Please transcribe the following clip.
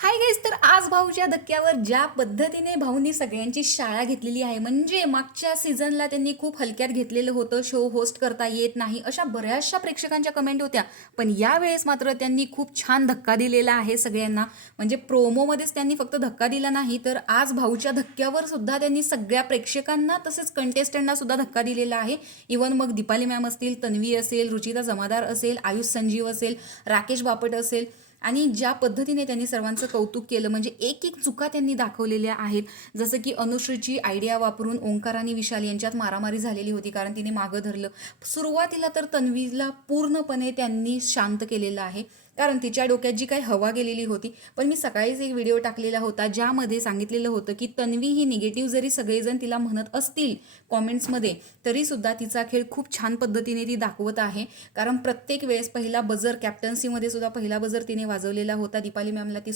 Hi guys, तर आज भाऊच्या धक्क्यावर ज्या पद्धतीने भाऊनी सगळ्यांची शाळा घेतलेली आहे, म्हणजे मागच्या सीझनला त्यांनी खूप हलक्यात घेतलेलं होतं, शो होस्ट करता येत नाही अशा बऱ्याचशा प्रेक्षकांच्या कमेंट होत्या. पण यावेळेस मात्र त्यांनी खूप छान धक्का दिलेला आहे सगळ्यांना. म्हणजे प्रोमोमध्येच त्यांनी फक्त धक्का दिला नाही, तर आज भाऊच्या धक्क्यावर सुद्धा त्यांनी सगळ्या प्रेक्षकांना तसेच कंटेस्टंटना सुद्धा धक्का दिलेला आहे. इवन मग दीपाली मॅम असतील, तन्वी असेल, रुचिता जमादार असेल, आयुष संजीव असेल, राकेश बापट असेल, आणि ज्या पद्धतीने त्यांनी सर्वांचं कौतुक केलं, म्हणजे एक एक चुका त्यांनी दाखवलेल्या आहेत. जसं की अनुश्रीची आयडिया वापरून ओंकार आणि विशाल यांच्यात मारामारी झालेली होती, कारण तिने मागं धरलं. सुरुवातीला तर तन्वीला पूर्णपणे त्यांनी शांत केलेलं आहे, कारण तिच्या डोक्यात जी काही हवा गेलेली होती. पण मी सकाळीच एक व्हिडिओ टाकलेला होता, ज्यामध्ये सांगितलेलं होतं की तन्वी ही निगेटिव्ह जरी सगळेजण तिला म्हणत असतील कॉमेंट्समध्ये, तरीसुद्धा तिचा खेळ खूप छान पद्धतीने ती दाखवत आहे. कारण प्रत्येक वेळेस पहिला बजर कॅप्टन्सीमध्ये सुद्धा पहिला बजर तिने वाजवलेला होता. दीपाली मॅमला ती